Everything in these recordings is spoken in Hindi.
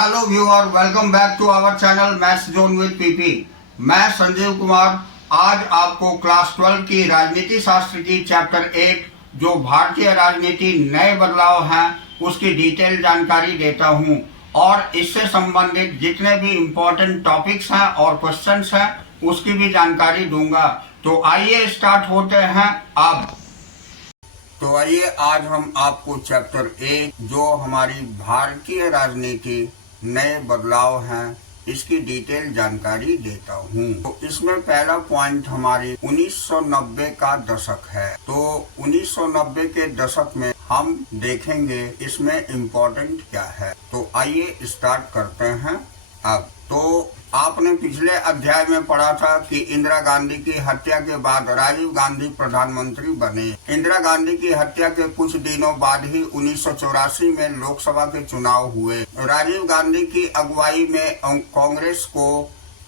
Hello viewer, welcome back to our channel maths zone with PP. मैं संजीव कुमार आज आपको क्लास 12 की राजनीति शास्त्र की चैप्टर 8 जो भारतीय राजनीति नए बदलाव हैं उसकी डिटेल जानकारी देता हूं और इससे संबंधित जितने भी इम्पोर्टेंट टॉपिक्स हैं और क्वेश्चंस हैं उसकी भी जानकारी दूंगा। तो आइए स्टार्ट होते हैं अब। तो आइए आज हम आपको चैप्टर 8 जो हमारी भारतीय राजनीति नए बदलाव हैं इसकी डिटेल जानकारी देता हूँ। तो इसमें पहला पॉइंट हमारी 1990 का दशक है। तो 1990 के दशक में हम देखेंगे इसमें इम्पोर्टेंट क्या है। तो आइए स्टार्ट करते हैं अब। तो आपने पिछले अध्याय में पढ़ा था कि इंदिरा गांधी की हत्या के बाद राजीव गांधी प्रधानमंत्री बने। इंदिरा गांधी की हत्या के कुछ दिनों बाद ही 1984 में लोकसभा के चुनाव हुए। राजीव गांधी की अगुवाई में कांग्रेस को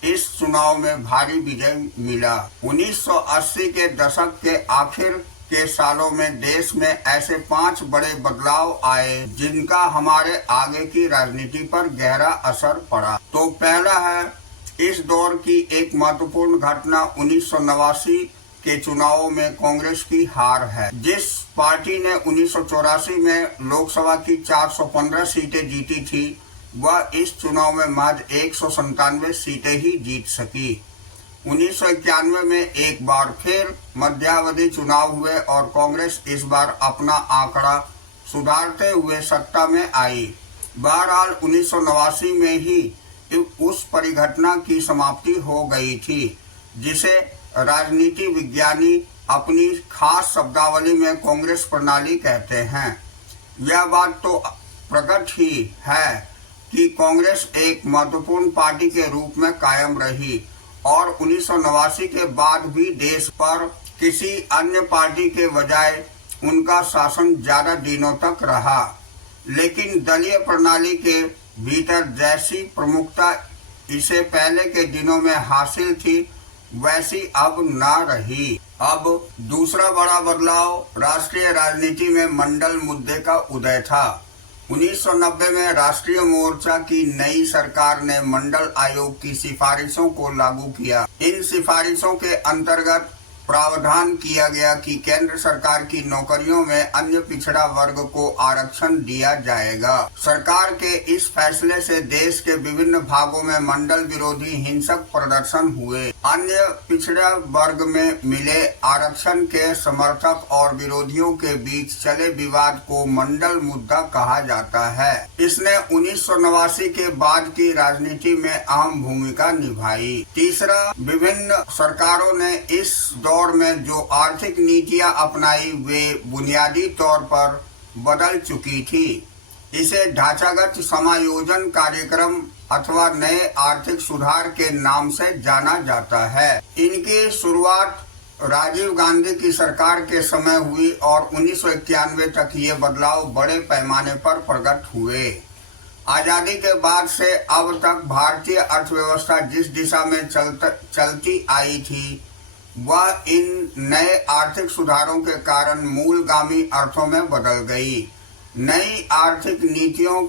इस चुनाव में भारी विजय मिला। 1980 के दशक के आखिर के सालों में देश में ऐसे 5 बड़े बदलाव आए जिनका हमारे आगे की राजनीति पर गहरा असर पड़ा। तो पहला है इस दौर की एक महत्वपूर्ण घटना 1989 के चुनावों में कांग्रेस की हार है। जिस पार्टी ने 1984 में लोकसभा की 415 सीटें जीती थी वह इस चुनाव में महज 197 सीटें ही जीत सकी। 1991 में एक बार फिर मध्यावधि चुनाव हुए और कांग्रेस इस बार अपना आंकड़ा सुधारते हुए सत्ता में आई। बहरहाल 1989 में ही उस परिघटना की समाप्ति हो गई थी जिसे राजनीति विज्ञानी अपनी खास शब्दावली में कांग्रेस प्रणाली कहते हैं। यह बात तो प्रकट ही है कि कांग्रेस एक महत्वपूर्ण पार्टी के रूप में कायम रही और 1989 के बाद भी देश पर किसी अन्य पार्टी के बजाय उनका शासन ज्यादा दिनों तक रहा। लेकिन दलीय प्रणाली के भीतर जैसी प्रमुखता इसे पहले के दिनों में हासिल थी वैसी अब न रही। अब दूसरा बड़ा बदलाव राष्ट्रीय राजनीति में मंडल मुद्दे का उदय था। 1990 में राष्ट्रीय मोर्चा की नई सरकार ने मंडल आयोग की सिफारिशों को लागू किया। इन सिफारिशों के अंतर्गत प्रावधान किया गया कि केंद्र सरकार की नौकरियों में अन्य पिछड़ा वर्ग को आरक्षण दिया जाएगा। सरकार के इस फैसले से देश के विभिन्न भागों में मंडल विरोधी हिंसक प्रदर्शन हुए। अन्य पिछड़ा वर्ग में मिले आरक्षण के समर्थक और विरोधियों के बीच चले विवाद को मंडल मुद्दा कहा जाता है। इसने 1989 के बाद की राजनीति में अहम भूमिका निभाई। तीसरा, विभिन्न सरकारों ने इस दौर में जो आर्थिक नीतियां अपनाई वे बुनियादी तौर पर बदल चुकी थी। इसे ढांचागत समायोजन कार्यक्रम अथवा नए आर्थिक सुधार के नाम से जाना जाता है। इनकी शुरुआत राजीव गांधी की सरकार के समय हुई और 1991 तक ये बदलाव बड़े पैमाने पर प्रकट हुए। आजादी के बाद से अब तक भारतीय अर्थव्यवस्था जिस दिशा में चलती आई थी वह इन नए आर्थिक सुधारों के कारण मूलगामी अर्थों में बदल गई। नई आर्थिक नीतियों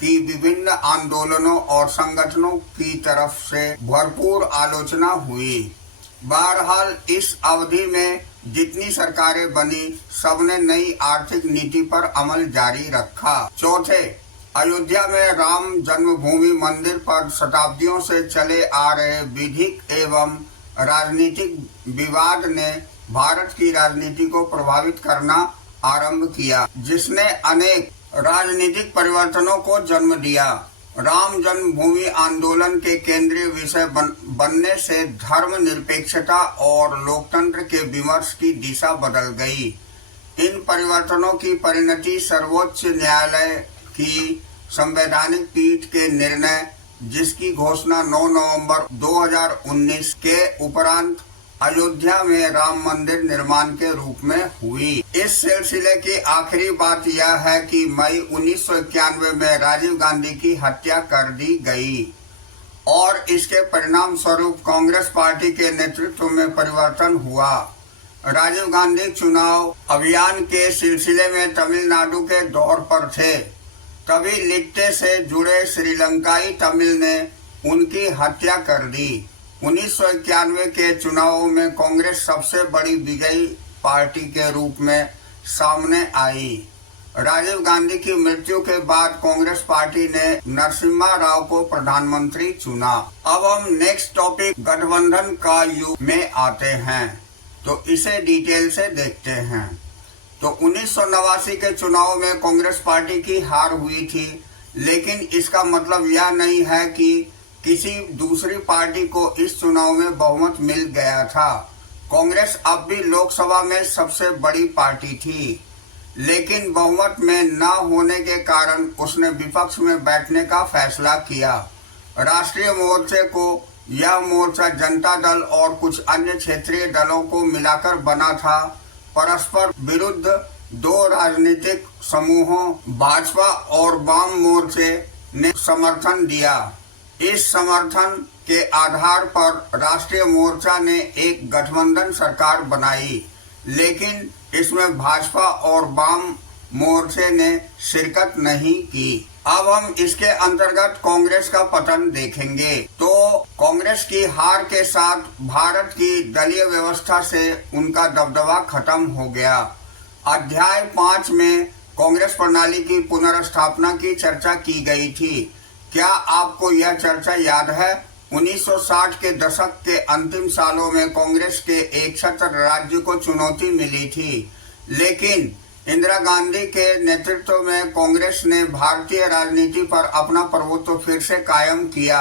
की विभिन्न आंदोलनों और संगठनों की तरफ से भरपूर आलोचना हुई। बहरहाल इस अवधि में जितनी सरकारें बनी सबने नई आर्थिक नीति पर अमल जारी रखा। चौथे, अयोध्या में राम जन्मभूमि मंदिर पर शताब्दियों से चले आ रहे विधिक एवं राजनीतिक विवाद ने भारत की राजनीति को प्रभावित करना आरंभ किया जिसने अनेक राजनीतिक परिवर्तनों को जन्म दिया। राम जन्मभूमि आंदोलन के केंद्रीय विषय बनने से धर्मनिरपेक्षता और लोकतंत्र के विमर्श की दिशा बदल गई। इन परिवर्तनों की परिणति सर्वोच्च न्यायालय की संवैधानिक पीठ के निर्णय जिसकी घोषणा 9 नवंबर 2019 के उपरांत अयोध्या में राम मंदिर निर्माण के रूप में हुई। इस सिलसिले की आखिरी बात यह है कि मई 1991 में राजीव गांधी की हत्या कर दी गई और इसके परिणाम स्वरूप कांग्रेस पार्टी के नेतृत्व में परिवर्तन हुआ। राजीव गांधी चुनाव अभियान के सिलसिले में तमिलनाडु के दौर पर थे। तभी लिट्टे से जुड़े श्रीलंकाई तमिल ने उनकी हत्या कर दी। 1991 के चुनावों में कांग्रेस सबसे बड़ी विजयी पार्टी के रूप में सामने आई। राजीव गांधी की मृत्यु के बाद कांग्रेस पार्टी ने नरसिम्हा राव को प्रधानमंत्री चुना। अब हम नेक्स्ट टॉपिक गठबंधन का युग में आते हैं, तो इसे डिटेल से देखते हैं। तो 1989 के चुनाव में कांग्रेस पार्टी की हार हुई थी, लेकिन इसका मतलब यह नहीं है कि किसी दूसरी पार्टी को इस चुनाव में बहुमत मिल गया था। कांग्रेस अब भी लोकसभा में सबसे बड़ी पार्टी थी, लेकिन बहुमत में न होने के कारण उसने विपक्ष में बैठने का फैसला किया। राष्ट्रीय मोर्चे को यह मोर्चा जनता दल और कुछ अन्य क्षेत्रीय दलों को मिलाकर बना था। परस्पर विरुद्ध दो राजनीतिक समूहों भाजपा और वाम मोर्चे ने समर्थन दिया। इस समर्थन के आधार पर राष्ट्रीय मोर्चा ने एक गठबंधन सरकार बनाई, लेकिन इसमें भाजपा और वाम मोर्चे ने शिरकत नहीं की। अब हम इसके अंतर्गत कांग्रेस का पतन देखेंगे। तो कांग्रेस की हार के साथ भारत की दलीय व्यवस्था से उनका दबदबा खत्म हो गया। अध्याय 5 में कांग्रेस प्रणाली की पुनर्स्थापना की चर्चा की गई थी। क्या आपको यह चर्चा याद है? 1960 के दशक के अंतिम सालों में कांग्रेस के एक छत्र राज्य को चुनौती मिली थी, लेकिन इंदिरा गांधी के नेतृत्व में कांग्रेस ने भारतीय राजनीति पर अपना प्रभुत्व फिर से कायम किया।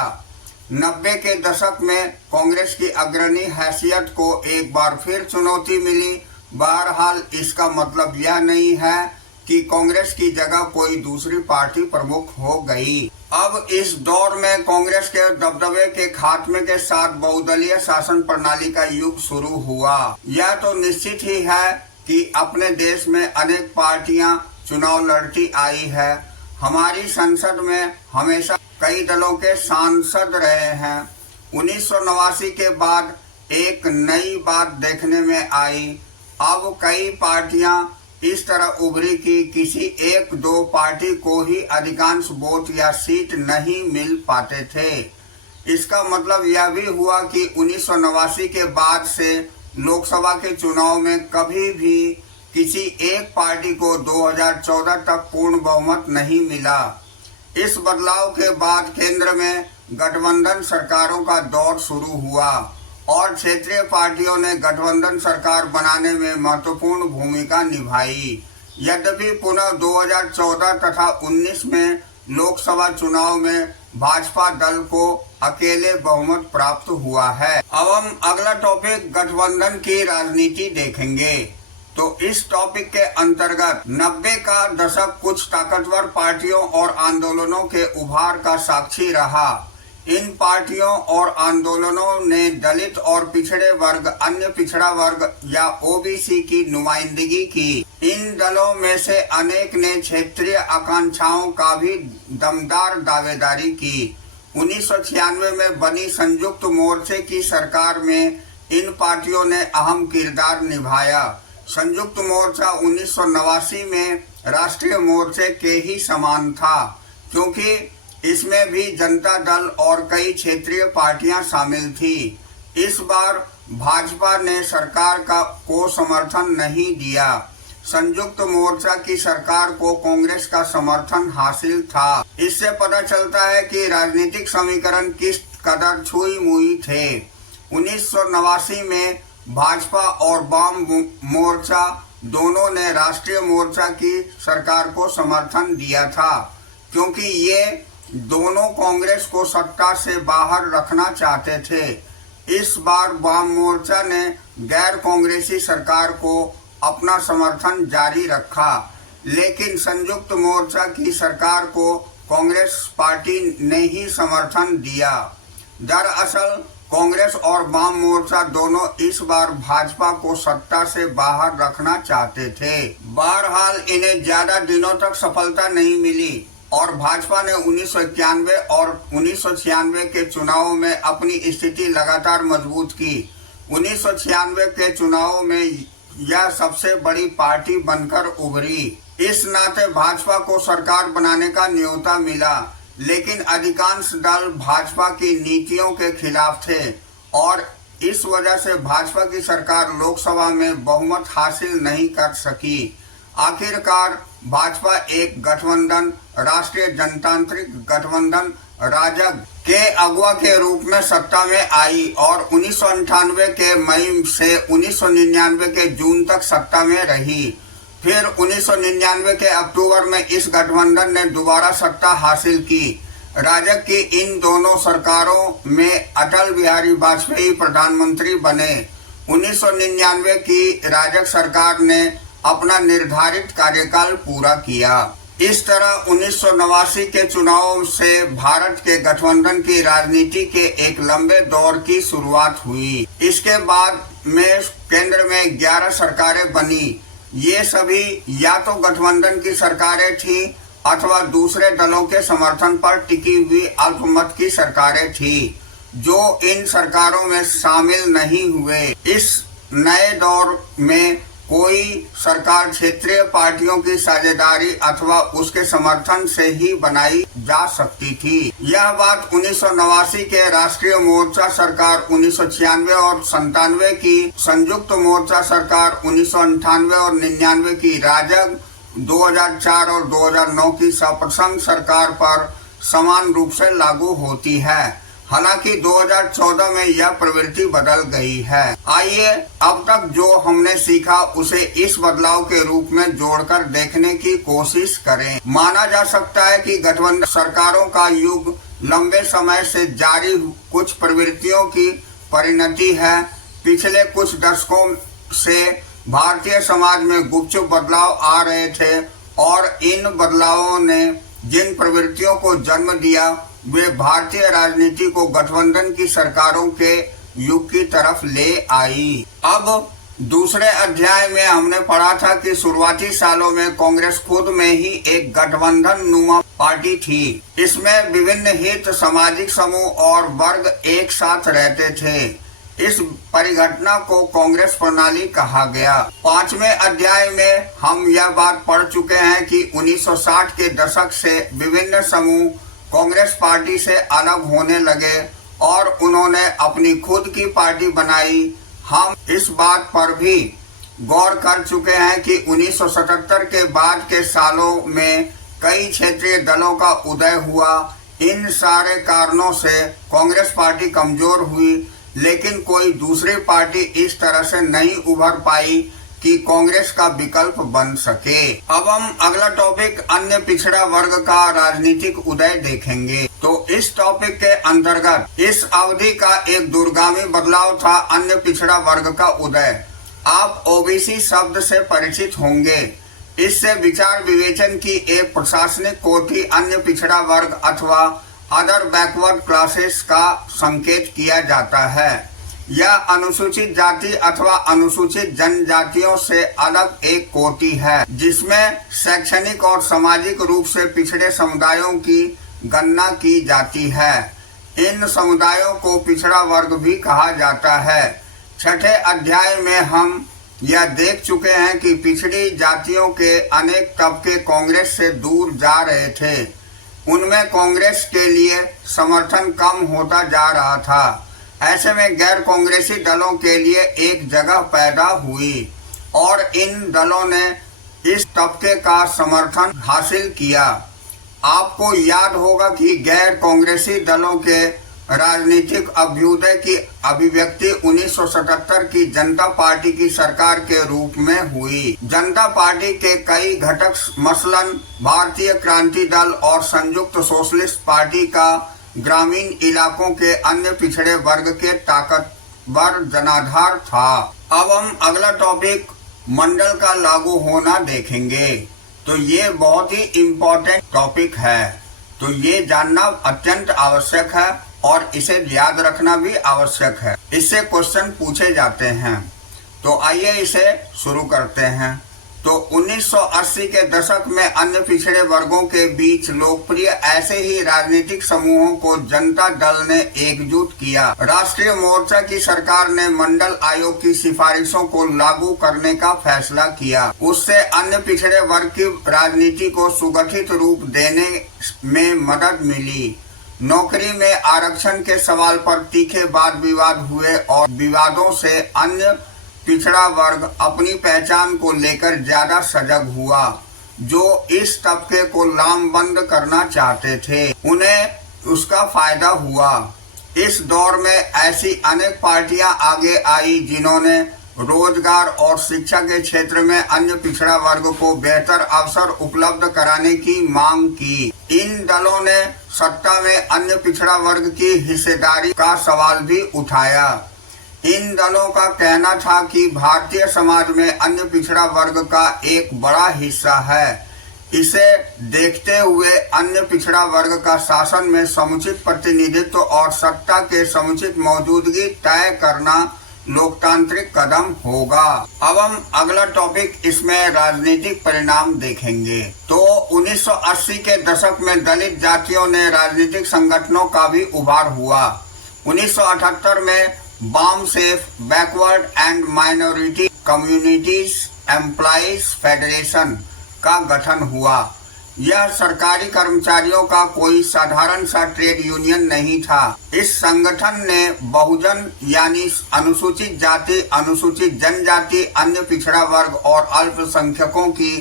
90 के दशक में कांग्रेस की अग्रणी हैसियत को एक बार फिर चुनौती मिली। बहरहाल इसका मतलब यह नहीं है कि कांग्रेस की जगह कोई दूसरी पार्टी प्रमुख हो गई। अब इस दौर में कांग्रेस के दबदबे के खात्मे के साथ बहुदलीय शासन प्रणाली का युग शुरू हुआ। यह तो निश्चित ही है कि अपने देश में अनेक पार्टियां चुनाव लड़ती आई है। हमारी संसद में हमेशा कई दलों के सांसद रहे हैं। 1989 के बाद एक नई बात देखने में आई। अब कई पार्टियां इस तरह उभरी कि किसी एक दो पार्टी को ही अधिकांश वोट या सीट नहीं मिल पाते थे। इसका मतलब यह भी हुआ कि 1989 के बाद से लोकसभा के चुनाव में कभी भी किसी एक पार्टी को 2014 तक पूर्ण बहुमत नहीं मिला। इस बदलाव के बाद केंद्र में गठबंधन सरकारों का दौर शुरू हुआ और क्षेत्रीय पार्टियों ने गठबंधन सरकार बनाने में महत्वपूर्ण भूमिका निभाई। यद्यपि पुनः 2014 तथा 19 में लोकसभा चुनाव में भाजपा दल को अकेले बहुमत प्राप्त हुआ है। अब हम अगला टॉपिक गठबंधन की राजनीति देखेंगे। तो इस टॉपिक के अंतर्गत 90 का दशक कुछ ताकतवर पार्टियों और आंदोलनों के उभार का साक्षी रहा। इन पार्टियों और आंदोलनों ने दलित और पिछड़े वर्ग, अन्य पिछड़ा वर्ग या ओबीसी की नुमाइंदगी की। इन दलों में से अनेक ने क्षेत्रीय आकांक्षाओं का भी दमदार दावेदारी की। 1996 में बनी संयुक्त मोर्चे की सरकार में इन पार्टियों ने अहम किरदार निभाया। संयुक्त मोर्चा 1989 में राष्ट्रीय मोर्चे के ही समान था, क्योंकि इसमें भी जनता दल और कई क्षेत्रीय पार्टियां शामिल थी। इस बार भाजपा ने सरकार को समर्थन नहीं दिया। संयुक्त मोर्चा की सरकार को कांग्रेस का समर्थन हासिल था। इससे पता चलता है कि राजनीतिक समीकरण किस कदर छुई मुई थे। 1989 में भाजपा और वाम मोर्चा दोनों ने राष्ट्रीय मोर्चा की सरकार को समर्थन दिया था, क्योंकि ये दोनों कांग्रेस को सत्ता से बाहर रखना चाहते थे। इस बार वाम मोर्चा ने गैर कांग्रेसी सरकार को अपना समर्थन जारी रखा, लेकिन संयुक्त मोर्चा की सरकार को कांग्रेस पार्टी ने ही समर्थन दिया। दरअसल कांग्रेस और वाम मोर्चा दोनों इस बार भाजपा को सत्ता से बाहर रखना चाहते थे। बहरहाल इन्हें ज्यादा दिनों तक सफलता नहीं मिली और भाजपा ने 1991 और 1996 के चुनावों में अपनी स्थिति लगातार मजबूत की। 1996 के चुनावों में यह सबसे बड़ी पार्टी बनकर उभरी। इस नाते भाजपा को सरकार बनाने का न्योता मिला, लेकिन अधिकांश दल भाजपा की नीतियों के खिलाफ थे और इस वजह से भाजपा की सरकार लोकसभा में बहुमत हासिल नहीं कर सकी। आखिरकार भाजपा एक गठबंधन, राष्ट्रीय जनतांत्रिक गठबंधन राजग के अगुवा के रूप में सत्ता में आई और 1998 के मई से 1999 के जून तक सत्ता में रही। फिर 1999 के अक्टूबर में इस गठबंधन ने दोबारा सत्ता हासिल की। राजग की इन दोनों सरकारों में अटल बिहारी वाजपेयी प्रधानमंत्री बने। 1999 की राजग सरकार ने अपना निर्धारित कार्यकाल पूरा किया। इस तरह 1989 के चुनाव से भारत के गठबंधन की राजनीति के एक लंबे दौर की शुरुआत हुई। इसके बाद में केंद्र में 11 सरकारें बनी। ये सभी या तो गठबंधन की सरकारें थी अथवा दूसरे दलों के समर्थन पर टिकी हुई अल्पमत की सरकारें थी, जो इन सरकारों में शामिल नहीं हुए। इस नए दौर में कोई सरकार क्षेत्रीय पार्टियों की साझेदारी अथवा उसके समर्थन से ही बनाई जा सकती थी। यह बात 1989 के राष्ट्रीय मोर्चा सरकार, 1996 और 97 की संयुक्त मोर्चा सरकार, 1998 और 99 की राजग, 2004 और 2009 की सप्रसंग सरकार पर समान रूप से लागू होती है। हालांकि 2014 में यह प्रवृत्ति बदल गई है। आइए अब तक जो हमने सीखा उसे इस बदलाव के रूप में जोड़कर देखने की कोशिश करें। माना जा सकता है कि गठबंधन सरकारों का युग लंबे समय से जारी कुछ प्रवृत्तियों की परिणति है। पिछले कुछ दशकों से भारतीय समाज में गुपचुप बदलाव आ रहे थे और इन बदलावों ने जिन प्रवृत्तियों को जन्म दिया वे भारतीय राजनीति को गठबंधन की सरकारों के युग की तरफ ले आई। अब दूसरे अध्याय में हमने पढ़ा था कि शुरुआती सालों में कांग्रेस खुद में ही एक गठबंधन नुमा पार्टी थी। इसमें विभिन्न हित, सामाजिक समूह और वर्ग एक साथ रहते थे। इस परिघटना को कांग्रेस प्रणाली कहा गया। 5वें अध्याय में हम यह बात पढ़ चुके हैं कि 1960 के दशक से विभिन्न समूह कांग्रेस पार्टी से अलग होने लगे और उन्होंने अपनी खुद की पार्टी बनाई। हम इस बात पर भी गौर कर चुके हैं कि 1977 के बाद के सालों में कई क्षेत्रीय दलों का उदय हुआ। इन सारे कारणों से कांग्रेस पार्टी कमजोर हुई, लेकिन कोई दूसरी पार्टी इस तरह से नहीं उभर पाई कि कांग्रेस का विकल्प बन सके। अब हम अगला टॉपिक अन्य पिछड़ा वर्ग का राजनीतिक उदय देखेंगे। तो इस टॉपिक के अंतर्गत इस अवधि का एक दूरगामी बदलाव था अन्य पिछड़ा वर्ग का उदय। आप ओबीसी शब्द से परिचित होंगे। इससे विचार विवेचन की एक प्रशासनिक कोटि अन्य पिछड़ा वर्ग अथवा अदर बैकवर्ड क्लासेस का संकेत किया जाता है। यह अनुसूचित जाति अथवा अनुसूचित जनजातियों से अलग एक कोटि है, जिसमें शैक्षणिक और सामाजिक रूप से पिछड़े समुदायों की गणना की जाती है। इन समुदायों को पिछड़ा वर्ग भी कहा जाता है। 6ठे अध्याय में हम यह देख चुके हैं कि पिछड़ी जातियों के अनेक तबके कांग्रेस से दूर जा रहे थे। उनमें कांग्रेस के लिए समर्थन कम होता जा रहा था। ऐसे में गैर कांग्रेसी दलों के लिए एक जगह पैदा हुई और इन दलों ने इस तबके का समर्थन हासिल किया। आपको याद होगा कि गैर कांग्रेसी दलों के राजनीतिक अभ्युदय की अभिव्यक्ति 1977 की जनता पार्टी की सरकार के रूप में हुई। जनता पार्टी के कई घटक मसलन भारतीय क्रांति दल और संयुक्त सोशलिस्ट पार्टी का ग्रामीण इलाकों के अन्य पिछड़े वर्ग के ताकतवर जनाधार था। अब हम अगला टॉपिक मंडल का लागू होना देखेंगे। तो ये बहुत ही इम्पोर्टेंट टॉपिक है, तो ये जानना अत्यंत आवश्यक है और इसे याद रखना भी आवश्यक है। इससे क्वेश्चन पूछे जाते हैं। तो आइए इसे शुरू करते हैं। तो 1980 के दशक में अन्य पिछड़े वर्गों के बीच लोकप्रिय ऐसे ही राजनीतिक समूहों को जनता दल ने एकजुट किया। राष्ट्रीय मोर्चा की सरकार ने मंडल आयोग की सिफारिशों को लागू करने का फैसला किया। उससे अन्य पिछड़े वर्ग की राजनीति को सुगठित रूप देने में मदद मिली। नौकरी में आरक्षण के सवाल पर तीखे वाद विवाद हुए और विवादों से अन्य पिछड़ा वर्ग अपनी पहचान को लेकर ज्यादा सजग हुआ। जो इस तबके को लामबंद करना चाहते थे उन्हें उसका फायदा हुआ। इस दौर में ऐसी अनेक पार्टियां आगे आई जिन्होंने रोजगार और शिक्षा के क्षेत्र में अन्य पिछड़ा वर्ग को बेहतर अवसर उपलब्ध कराने की मांग की। इन दलों ने सत्ता में अन्य पिछड़ा वर्ग की हिस्सेदारी का सवाल भी उठाया। इन दलों का कहना था कि भारतीय समाज में अन्य पिछड़ा वर्ग का एक बड़ा हिस्सा है। इसे देखते हुए अन्य पिछड़ा वर्ग का शासन में समुचित प्रतिनिधित्व और सत्ता के समुचित मौजूदगी तय करना लोकतांत्रिक कदम होगा। अब हम अगला टॉपिक इसमें राजनीतिक परिणाम देखेंगे। तो 1980 के दशक में दलित जातियों ने राजनीतिक संगठनों का भी उभार हुआ। 1978 में BAMCEF backward and minority communities employees federation का गठन हुआ। यह सरकारी कर्मचारियों का कोई साधारण सा ट्रेड यूनियन नहीं था। इस संगठन ने बहुजन यानी अनुसूचित जाति, अनुसूचित जनजाति, अन्य पिछड़ा वर्ग और अल्पसंख्यकों की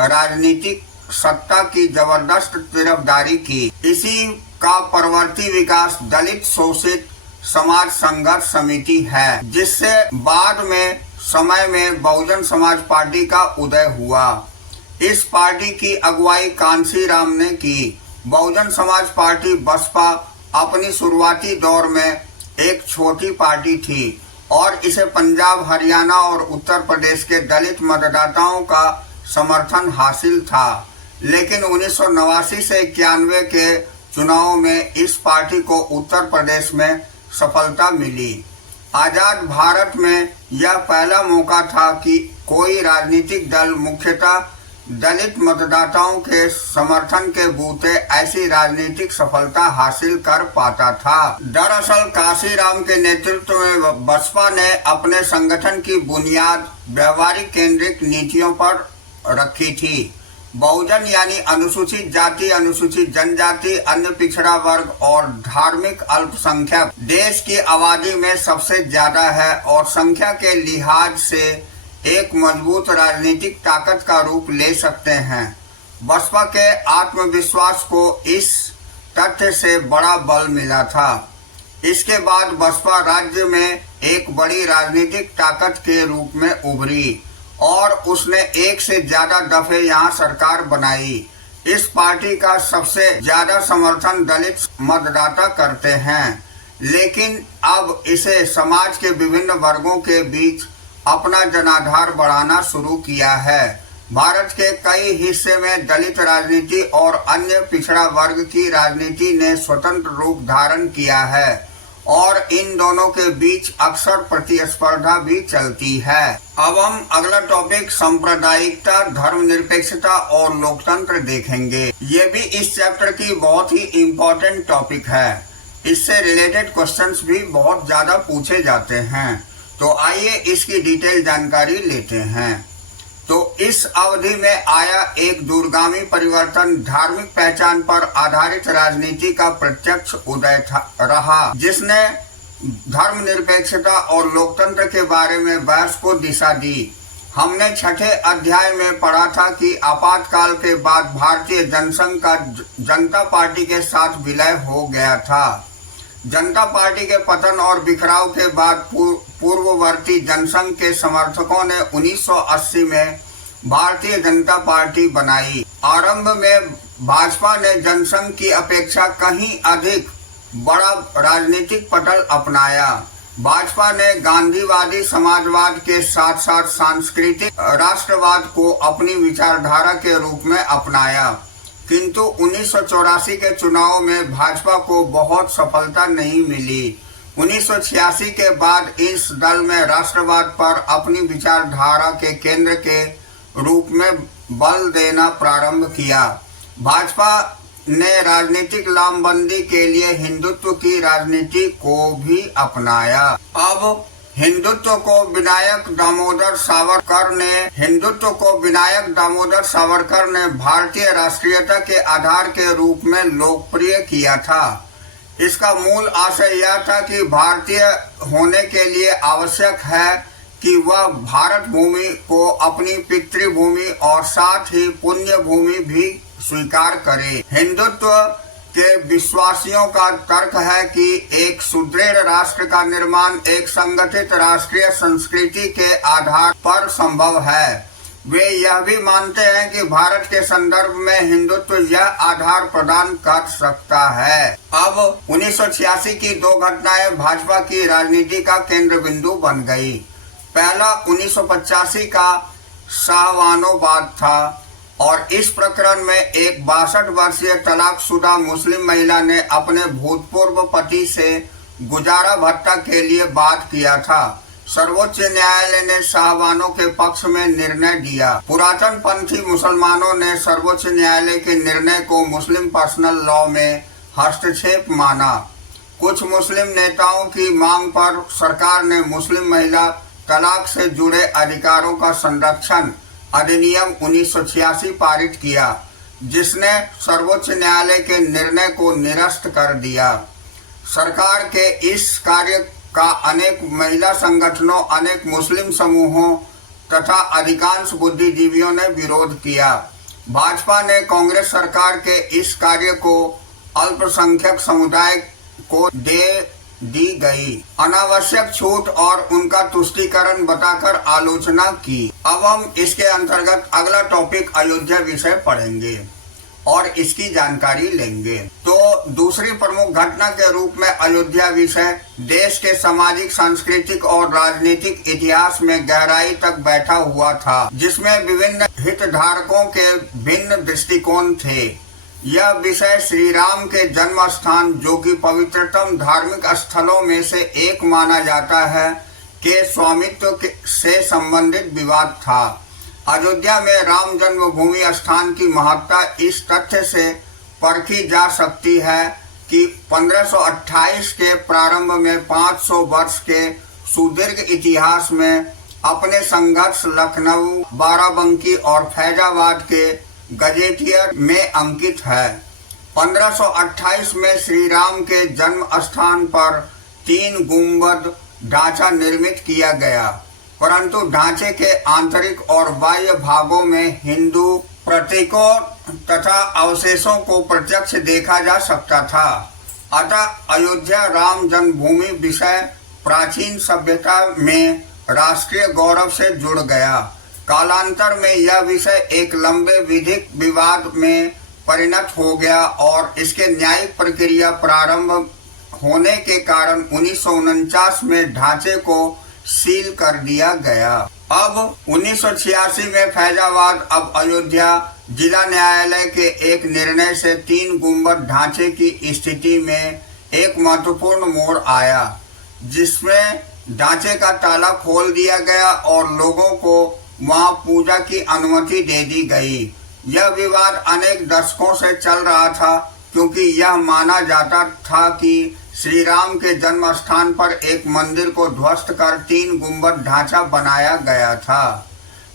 राजनीतिक सत्ता की जबरदस्त तरफदारी की। इसी का परवर्ती विकास दलित शोषित समाज संघर्ष समिति है, जिससे बाद में समय में बहुजन समाज पार्टी का उदय हुआ। इस पार्टी की अगुवाई कांसी राम ने की। बहुजन समाज पार्टी बसपा अपनी शुरुआती दौर में एक छोटी पार्टी थी और इसे पंजाब, हरियाणा और उत्तर प्रदेश के दलित मतदाताओं का समर्थन हासिल था। लेकिन 1989 से 91 के चुनाव में इस पार्टी को उत्तर प्रदेश में सफलता मिली। आजाद भारत में यह पहला मौका था कि कोई राजनीतिक दल मुख्यतः दलित मतदाताओं के समर्थन के बूते ऐसी राजनीतिक सफलता हासिल कर पाता था। दरअसल काशीराम के नेतृत्व में बसपा ने अपने संगठन की बुनियाद व्यवहारिक केंद्रित नीतियों पर रखी थी। बहुजन यानी अनुसूचित जाति, अनुसूचित जनजाति, अन्य पिछड़ा वर्ग और धार्मिक अल्पसंख्यक देश की आबादी में सबसे ज्यादा है और संख्या के लिहाज से एक मजबूत राजनीतिक ताकत का रूप ले सकते हैं। बसपा के आत्मविश्वास को इस तथ्य से बड़ा बल मिला था। इसके बाद बसपा राज्य में एक बड़ी राजनीतिक ताकत के रूप में उभरी और उसने एक से ज्यादा दफे यहाँ सरकार बनाई। इस पार्टी का सबसे ज्यादा समर्थन दलित मतदाता करते हैं, लेकिन अब इसे समाज के विभिन्न वर्गों के बीच अपना जनाधार बढ़ाना शुरू किया है। भारत के कई हिस्से में दलित राजनीति और अन्य पिछड़ा वर्ग की राजनीति ने स्वतंत्र रूप धारण किया है और इन दोनों के बीच अक्सर प्रतिस्पर्धा भी चलती है। अब हम अगला टॉपिक सांप्रदायिकता, धर्मनिरपेक्षता और लोकतंत्र देखेंगे। ये भी इस चैप्टर की बहुत ही इम्पोर्टेंट टॉपिक है। इससे रिलेटेड क्वेश्चंस भी बहुत ज्यादा पूछे जाते हैं। तो आइए इसकी डिटेल जानकारी लेते हैं। तो इस अवधि में आया एक दूरगामी परिवर्तन धार्मिक पहचान पर आधारित राजनीति का प्रत्यक्ष उदय रहा, जिसने धर्मनिरपेक्षता और लोकतंत्र के बारे में बहस को दिशा दी। हमने छठे अध्याय में पढ़ा था कि आपातकाल के बाद भारतीय जनसंघ का जनता पार्टी के साथ विलय हो गया था। जनता पार्टी के पतन और बिखराव के बाद पूर्ववर्ती जनसंघ के समर्थकों ने 1980 में भारतीय जनता पार्टी बनाई। आरंभ में भाजपा ने जनसंघ की अपेक्षा कहीं अधिक बड़ा राजनीतिक पटल अपनाया। भाजपा ने गांधीवादी समाजवाद के साथ साथ सांस्कृतिक राष्ट्रवाद को अपनी विचारधारा के रूप में अपनाया, किंतु 1984 के चुनाव में भाजपा को बहुत सफलता नहीं मिली। 1986 के बाद इस दल में राष्ट्रवाद पर अपनी विचारधारा के केंद्र के रूप में बल देना प्रारंभ किया। भाजपा ने राजनीतिक लामबंदी के लिए हिंदुत्व की राजनीति को भी अपनाया। अब हिंदुत्व को विनायक दामोदर सावरकर ने भारतीय राष्ट्रीयता के आधार के रूप में लोकप्रिय किया था। इसका मूल आशय यह था कि भारतीय होने के लिए आवश्यक है कि वह भारत भूमि को अपनी पितृभूमि और साथ ही पुण्य भूमि भी स्वीकार करे। हिंदुत्व के विश्वासियों का तर्क है कि एक सुदृढ़ राष्ट्र का निर्माण एक संगठित राष्ट्रीय संस्कृति के आधार पर संभव है। वे यह भी मानते हैं कि भारत के संदर्भ में हिंदुत्व यह आधार प्रदान कर सकता है। अब 1986 की दो घटनाएं भाजपा की राजनीति का केंद्र बिंदु बन गई। पहला 1985 का शाहवानोबाद था और इस प्रकरण में एक 62 वर्षीय तलाकशुदा मुस्लिम महिला ने अपने भूतपूर्व पति से गुजारा भत्ता के लिए बात किया था। सर्वोच्च न्यायालय ने शाहवानों के पक्ष में निर्णय दिया। पुरातन पंथी मुसलमानों ने सर्वोच्च न्यायालय के निर्णय को मुस्लिम पर्सनल लॉ में हस्तक्षेप माना। कुछ मुस्लिम नेताओं की मांग पर सरकार ने मुस्लिम महिला तलाक से जुड़े अधिकारों का संरक्षण अधिनियम 1986 पारित किया, जिसने सर्वोच्च न्यायालय के निर्णय को निरस्त कर दिया। सरकार के इस कार्य का अनेक महिला संगठनों, अनेक मुस्लिम समूहों तथा अधिकांश बुद्धिजीवियों ने विरोध किया। भाजपा ने कांग्रेस सरकार के इस कार्य को अल्पसंख्यक समुदाय को दे दी गई अनावश्यक छूट और उनका तुष्टीकरण बताकर आलोचना की। अब हम इसके अंतर्गत अगला टॉपिक अयोध्या विषय पढ़ेंगे और इसकी जानकारी लेंगे। तो दूसरी प्रमुख घटना के रूप में अयोध्या विषय देश के सामाजिक, सांस्कृतिक और राजनीतिक इतिहास में गहराई तक बैठा हुआ था, जिसमें विभिन्न हितधारकों के भिन्न दृष्टिकोण थे। यह विषय श्री राम के जन्म स्थान, जो कि पवित्रतम धार्मिक स्थलों में से एक माना जाता है, के स्वामित्व से संबंधित विवाद था। अयोध्या में राम जन्मभूमि स्थान की महत्ता इस तथ्य से परखी जा सकती है कि 1528 के प्रारंभ में 500 वर्ष के सुदीर्घ इतिहास में अपने संघर्ष लखनऊ, बाराबंकी और फैजाबाद के गजेटियर में अंकित है। 1528 में श्री राम के जन्म स्थान पर 3 गुंबद ढांचा निर्मित किया गया, परंतु ढांचे के आंतरिक और बाह्य भागों में हिंदू प्रतीकों तथा अवशेषों को प्रत्यक्ष देखा जा सकता था। अतः अयोध्या राम जन्मभूमि विषय प्राचीन सभ्यता में राष्ट्रीय गौरव से जुड़ गया। कालांतर में यह विषय एक लंबे विधिक विवाद में परिणत हो गया और इसके न्यायिक प्रक्रिया प्रारंभ होने के कारण 1949 में ढांचे को सील कर दिया गया। अब 1986 में फैजाबाद अब अयोध्या जिला न्यायालय के एक निर्णय से 3 गुंबद ढांचे की स्थिति में एक महत्वपूर्ण मोड़ आया, जिसमें ढांचे का ताला खोल दिया गया और लोगों को वहां पूजा की अनुमति दे दी गई। यह विवाद अनेक दशकों से चल रहा था, क्योंकि यह माना जाता था कि श्री राम के जन्म स्थान पर एक मंदिर को ध्वस्त कर 3 गुंबद ढांचा बनाया गया था।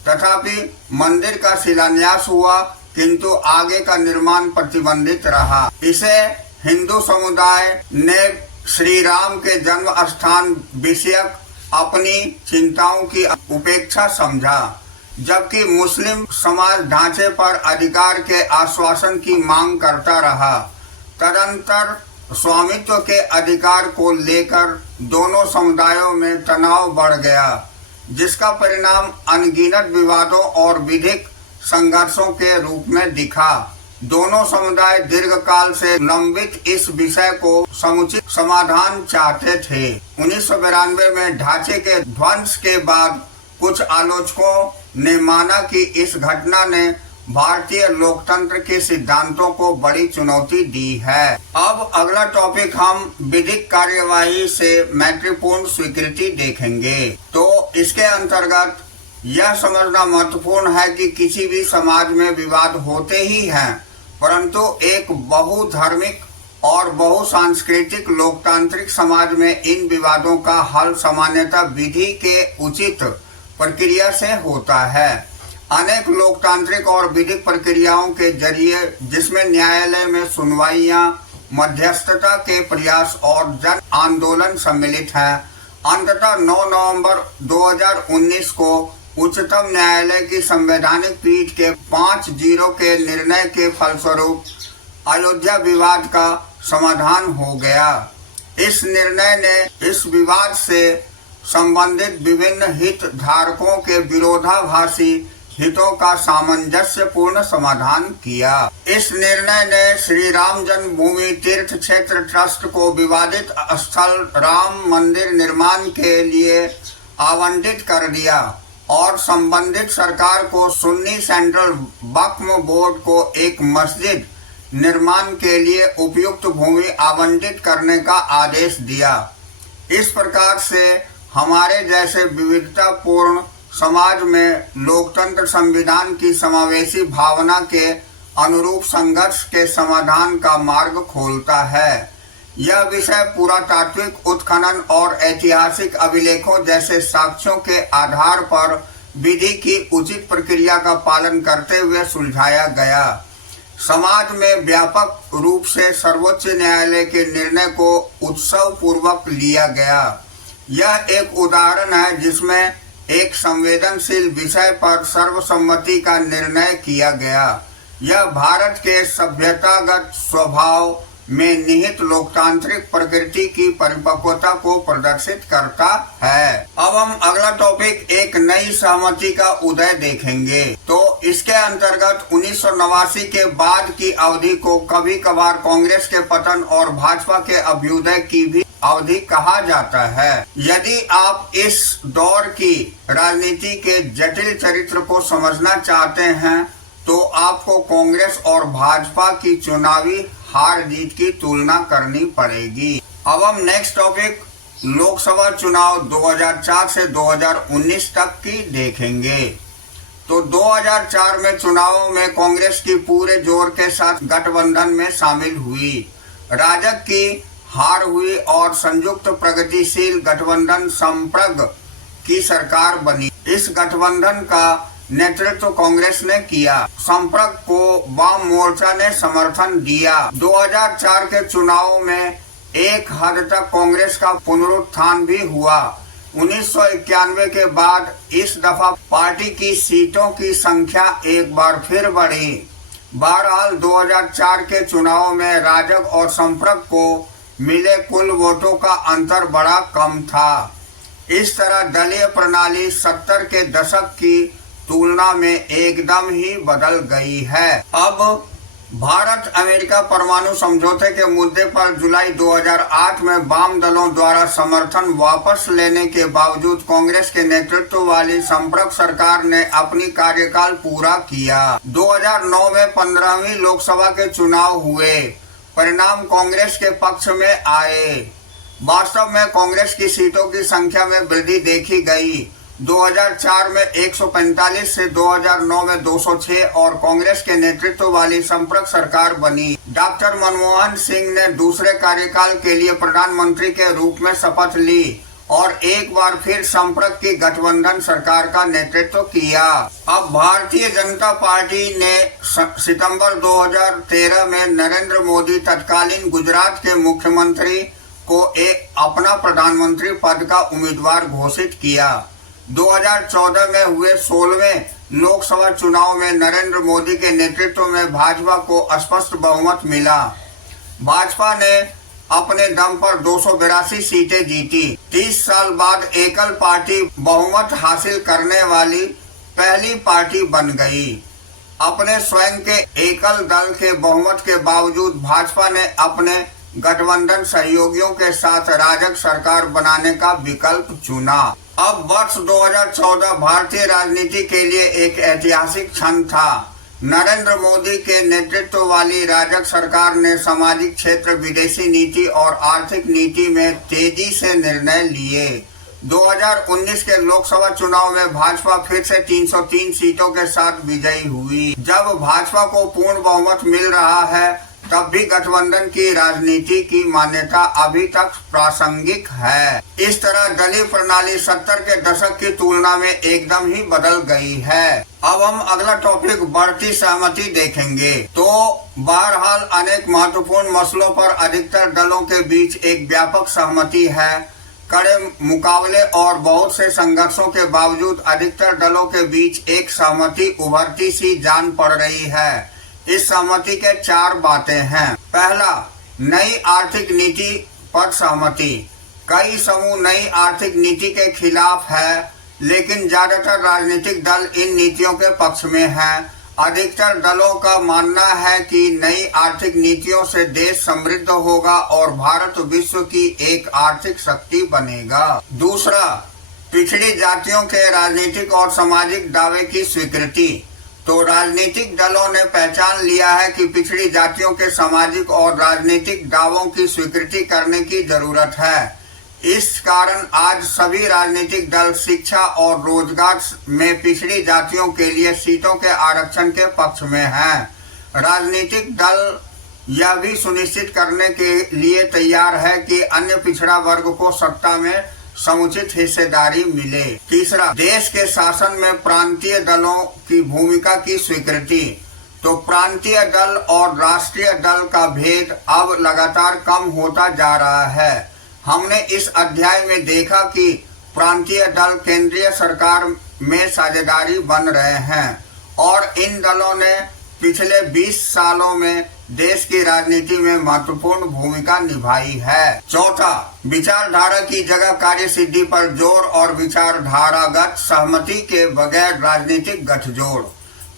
तथापि मंदिर का शिलान्यास हुआ, किंतु आगे का निर्माण प्रतिबंधित रहा। इसे हिंदू समुदाय ने श्री राम के जन्म स्थान विषयक अपनी चिंताओं की उपेक्षा समझा, जबकि मुस्लिम समाज ढांचे पर अधिकार के आश्वासन की मांग करता रहा। तदंतर स्वामित्व के अधिकार को लेकर दोनों समुदायों में तनाव बढ़ गया, जिसका परिणाम अनगिनत विवादों और विधिक संघर्षों के रूप में दिखा। दोनों समुदाय दीर्घकाल से लंबित इस विषय को समुचित समाधान चाहते थे। 1992 में ढांचे के ध्वंस के बाद कुछ आलोचकों ने माना कि इस घटना ने भारतीय लोकतंत्र के सिद्धांतों को बड़ी चुनौती दी है। अब अगला टॉपिक हम विधिक कार्यवाही से मैत्रीपूर्ण स्वीकृति देखेंगे। तो इसके अंतर्गत यह समझना महत्वपूर्ण है कि किसी भी समाज में विवाद होते ही हैं, परंतु एक बहुधार्मिक और बहुसांस्कृतिक लोकतांत्रिक समाज में इन विवादों का हल सामान्यतः विधि के उचित प्रक्रिया से होता है। अनेक लोकतांत्रिक और विधिक प्रक्रियाओं के जरिए, जिसमें न्यायालय में सुनवाइयां, मध्यस्थता के प्रयास और जन आंदोलन सम्मिलित हैं, अंततः 9 नवंबर 2019 को उच्चतम न्यायालय की संवैधानिक पीठ के 5-0 के निर्णय के फलस्वरूप अयोध्या विवाद का समाधान हो गया। इस निर्णय ने इस विवाद से संबंधित विभिन्न हित धारकों के विरोधाभासी हितों का सामंजस्यपूर्ण समाधान किया। इस निर्णय ने श्री राम जन्मभूमि तीर्थ क्षेत्र ट्रस्ट को विवादित स्थल राम मंदिर निर्माण के लिए आवंटित कर दिया और संबंधित सरकार को सुन्नी सेंट्रल वक्फ बोर्ड को एक मस्जिद निर्माण के लिए उपयुक्त भूमि आवंटित करने का आदेश दिया। इस प्रकार से हमारे जैसे विविधतापूर्ण समाज में लोकतंत्र संविधान की समावेशी भावना के अनुरूप संघर्ष के समाधान का मार्ग खोलता है। यह विषय पुरातात्विक उत्खनन और ऐतिहासिक अभिलेखों जैसे साक्ष्यों के आधार पर विधि की उचित प्रक्रिया का पालन करते हुए सुलझाया गया। समाज में व्यापक रूप से सर्वोच्च न्यायालय के निर्णय को उत्सव पूर्वक लिया गया। यह एक उदाहरण है जिसमें एक संवेदनशील विषय पर सर्वसम्मति का निर्णय किया गया। यह भारत के सभ्यतागत स्वभाव में निहित लोकतांत्रिक प्रकृति की परिपक्वता को प्रदर्शित करता है। अब हम अगला टॉपिक एक नई सहमति का उदय देखेंगे। तो इसके अंतर्गत 1989 के बाद की अवधि को कभी कभार कांग्रेस के पतन और भाजपा के अभ्युदय की भी अवधि कहा जाता है। यदि आप इस दौर की राजनीति के जटिल चरित्र को समझना चाहते हैं तो आपको कांग्रेस और भाजपा की चुनावी हार जीत की तुलना करनी पड़ेगी। अब हम नेक्स्ट टॉपिक लोकसभा चुनाव 2004 से 2019 तक की देखेंगे। तो 2004 में चुनावों में कांग्रेस की पूरे जोर के साथ गठबंधन में शामिल हुई। राजग की हार हुई और संयुक्त प्रगतिशील गठबंधन संप्रग की सरकार बनी। इस गठबंधन का नेतृत्व कांग्रेस ने किया। संप्रग को वाम मोर्चा ने समर्थन दिया। 2004 के चुनावों में एक हद तक कांग्रेस का पुनरुत्थान भी हुआ। 1991 के बाद इस दफा पार्टी की सीटों की संख्या एक बार फिर बढ़ी। बहरहाल 2004 के चुनावों में राजग और संप्रग को मिले कुल वोटों का अंतर बड़ा कम था। इस तरह दलीय प्रणाली 70 के दशक की तुलना में एकदम ही बदल गई है। अब भारत अमेरिका परमाणु समझौते के मुद्दे पर जुलाई 2008 में वाम दलों द्वारा समर्थन वापस लेने के बावजूद कांग्रेस के नेतृत्व वाली संप्रग सरकार ने अपनी कार्यकाल पूरा किया। 2009 में 15वीं लोकसभा के चुनाव हुए। परिणाम कांग्रेस के पक्ष में आए। वास्तव में कांग्रेस की सीटों की संख्या में वृद्धि देखी गई। 2004 में 145 से 2009 में 206 और कांग्रेस के नेतृत्व वाली संप्रग सरकार बनी। डॉक्टर मनमोहन सिंह ने दूसरे कार्यकाल के लिए प्रधानमंत्री के रूप में शपथ ली और एक बार फिर संप्रग की गठबंधन सरकार का नेतृत्व किया। अब भारतीय जनता पार्टी ने सितंबर 2013 में नरेंद्र मोदी तत्कालीन गुजरात के मुख्यमंत्री को अपना प्रधानमंत्री पद का उम्मीदवार घोषित किया। 2014 में हुए 16वें लोकसभा चुनाव में नरेंद्र मोदी के नेतृत्व में भाजपा को स्पष्ट बहुमत मिला। भाजपा ने अपने दम पर 282 सीटें जीती। 30 साल बाद एकल पार्टी बहुमत हासिल करने वाली पहली पार्टी बन गई। अपने स्वयं के एकल दल के बहुमत के बावजूद भाजपा ने अपने गठबंधन सहयोगियों के साथ राजग सरकार बनाने का विकल्प चुना। अब वर्ष 2014 भारतीय राजनीति के लिए एक ऐतिहासिक क्षण था। नरेंद्र मोदी के नेतृत्व वाली राजग सरकार ने सामाजिक क्षेत्र, विदेशी नीति और आर्थिक नीति में तेजी से निर्णय लिए 2019 के लोकसभा चुनाव में भाजपा फिर से 303 सीटों के साथ विजयी हुई। जब भाजपा को पूर्ण बहुमत मिल रहा है, तब भी गठबंधन की राजनीति की मान्यता अभी तक प्रासंगिक है। इस तरह दलीय प्रणाली 70 के दशक की तुलना में एकदम ही बदल गई है। अब हम अगला टॉपिक बढ़ती सहमति देखेंगे। तो बहरहाल अनेक महत्वपूर्ण मसलों पर अधिकतर दलों के बीच एक व्यापक सहमति है। कड़े मुकाबले और बहुत से संघर्षों के बावजूद अधिकतर दलों के बीच एक सहमति उभरती सी जान पड़ रही है। इस सहमति के 4 बातें हैं। पहला, नई आर्थिक नीति पर सहमति। कई समूह नई आर्थिक नीति के खिलाफ है, लेकिन ज्यादातर राजनीतिक दल इन नीतियों के पक्ष में हैं। अधिकतर दलों का मानना है कि नई आर्थिक नीतियों से देश समृद्ध होगा और भारत विश्व की एक आर्थिक शक्ति बनेगा। दूसरा, पिछड़ी जातियों के राजनीतिक और सामाजिक दावे की स्वीकृति। तो राजनीतिक दलों ने पहचान लिया है कि पिछड़ी जातियों के सामाजिक और राजनीतिक दावों की स्वीकृति करने की जरूरत है। इस कारण आज सभी राजनीतिक दल शिक्षा और रोजगार में पिछड़ी जातियों के लिए सीटों के आरक्षण के पक्ष में हैं। राजनीतिक दल यह भी सुनिश्चित करने के लिए तैयार है कि अन्य पिछड़ा वर्ग को सत्ता में समुचित हिस्सेदारी मिले। तीसरा, देश के शासन में प्रांतीय दलों की भूमिका की स्वीकृति। तो प्रांतीय दल और राष्ट्रीय दल का भेद अब लगातार कम होता जा रहा है। हमने इस अध्याय में देखा कि प्रांतीय दल केंद्रीय सरकार में साझेदारी बन रहे हैं और इन दलों ने पिछले 20 सालों में देश की राजनीति में महत्वपूर्ण भूमिका निभाई है। चौथा, विचारधारा की जगह कार्य सिद्धि पर जोर और विचारधारागत सहमति के बगैर राजनीतिक गठजोड़।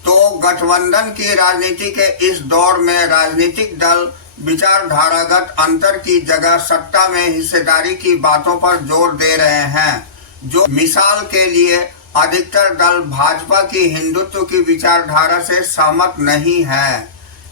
तो गठबंधन की राजनीति के इस दौर में राजनीतिक दल विचारधारागत अंतर की जगह सत्ता में हिस्सेदारी की बातों पर जोर दे रहे हैं। जो मिसाल के लिए अधिकतर दल भाजपा की हिंदुत्व की विचारधारा से सहमत नहीं है,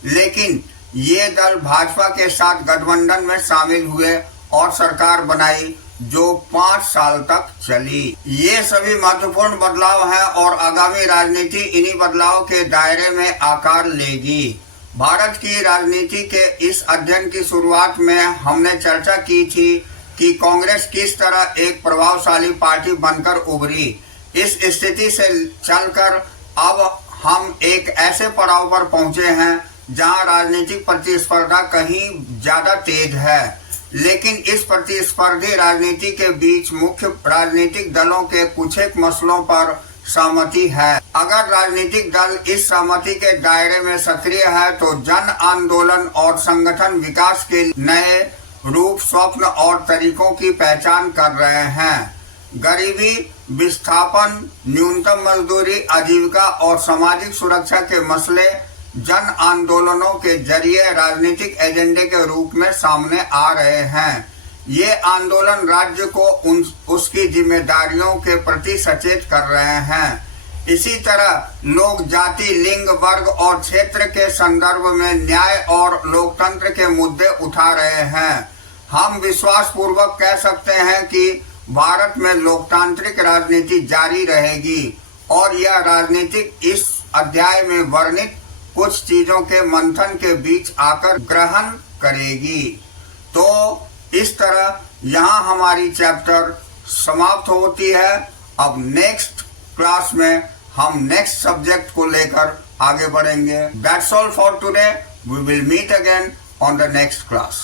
लेकिन ये दल भाजपा के साथ गठबंधन में शामिल हुए और सरकार बनाई जो 5 साल तक चली। ये सभी महत्वपूर्ण बदलाव हैं और आगामी राजनीति इन्हीं बदलाव के दायरे में आकार लेगी। भारत की राजनीति के इस अध्ययन की शुरुआत में हमने चर्चा की थी कि कांग्रेस किस तरह एक प्रभावशाली पार्टी बनकर उभरी। इस स्थिति से चलकर अब हम एक ऐसे पड़ाव पर पहुंचे हैं जहां राजनीतिक प्रतिस्पर्धा कहीं ज्यादा तेज है, लेकिन इस प्रतिस्पर्धी राजनीति के बीच मुख्य राजनीतिक दलों के कुछ एक मसलों पर सहमति है। अगर राजनीतिक दल इस सहमति के दायरे में सक्रिय है तो जन आंदोलन और संगठन विकास के नए रूप, स्वप्न और तरीकों की पहचान कर रहे हैं। गरीबी विस्थापन, न्यूनतम मजदूरी, आजीविका और सामाजिक सुरक्षा के मसले जन आंदोलनों के जरिए राजनीतिक एजेंडे के रूप में सामने आ रहे हैं। ये आंदोलन राज्य को उसकी जिम्मेदारियों के प्रति सचेत कर रहे हैं। इसी तरह लोग जाति, लिंग, वर्ग और क्षेत्र के संदर्भ में न्याय और लोकतंत्र के मुद्दे उठा रहे हैं। हम विश्वास पूर्वक कह सकते हैं कि भारत में लोकतांत्रिक राजनीति जारी रहेगी और यह राजनीतिक इस अध्याय में वर्णित कुछ चीजों के मंथन के बीच आकर ग्रहण करेगी। तो इस तरह यहाँ हमारी चैप्टर समाप्त होती है। अब नेक्स्ट क्लास में हम नेक्स्ट सब्जेक्ट को लेकर आगे बढ़ेंगे। That's all for today. We will meet again on the next class.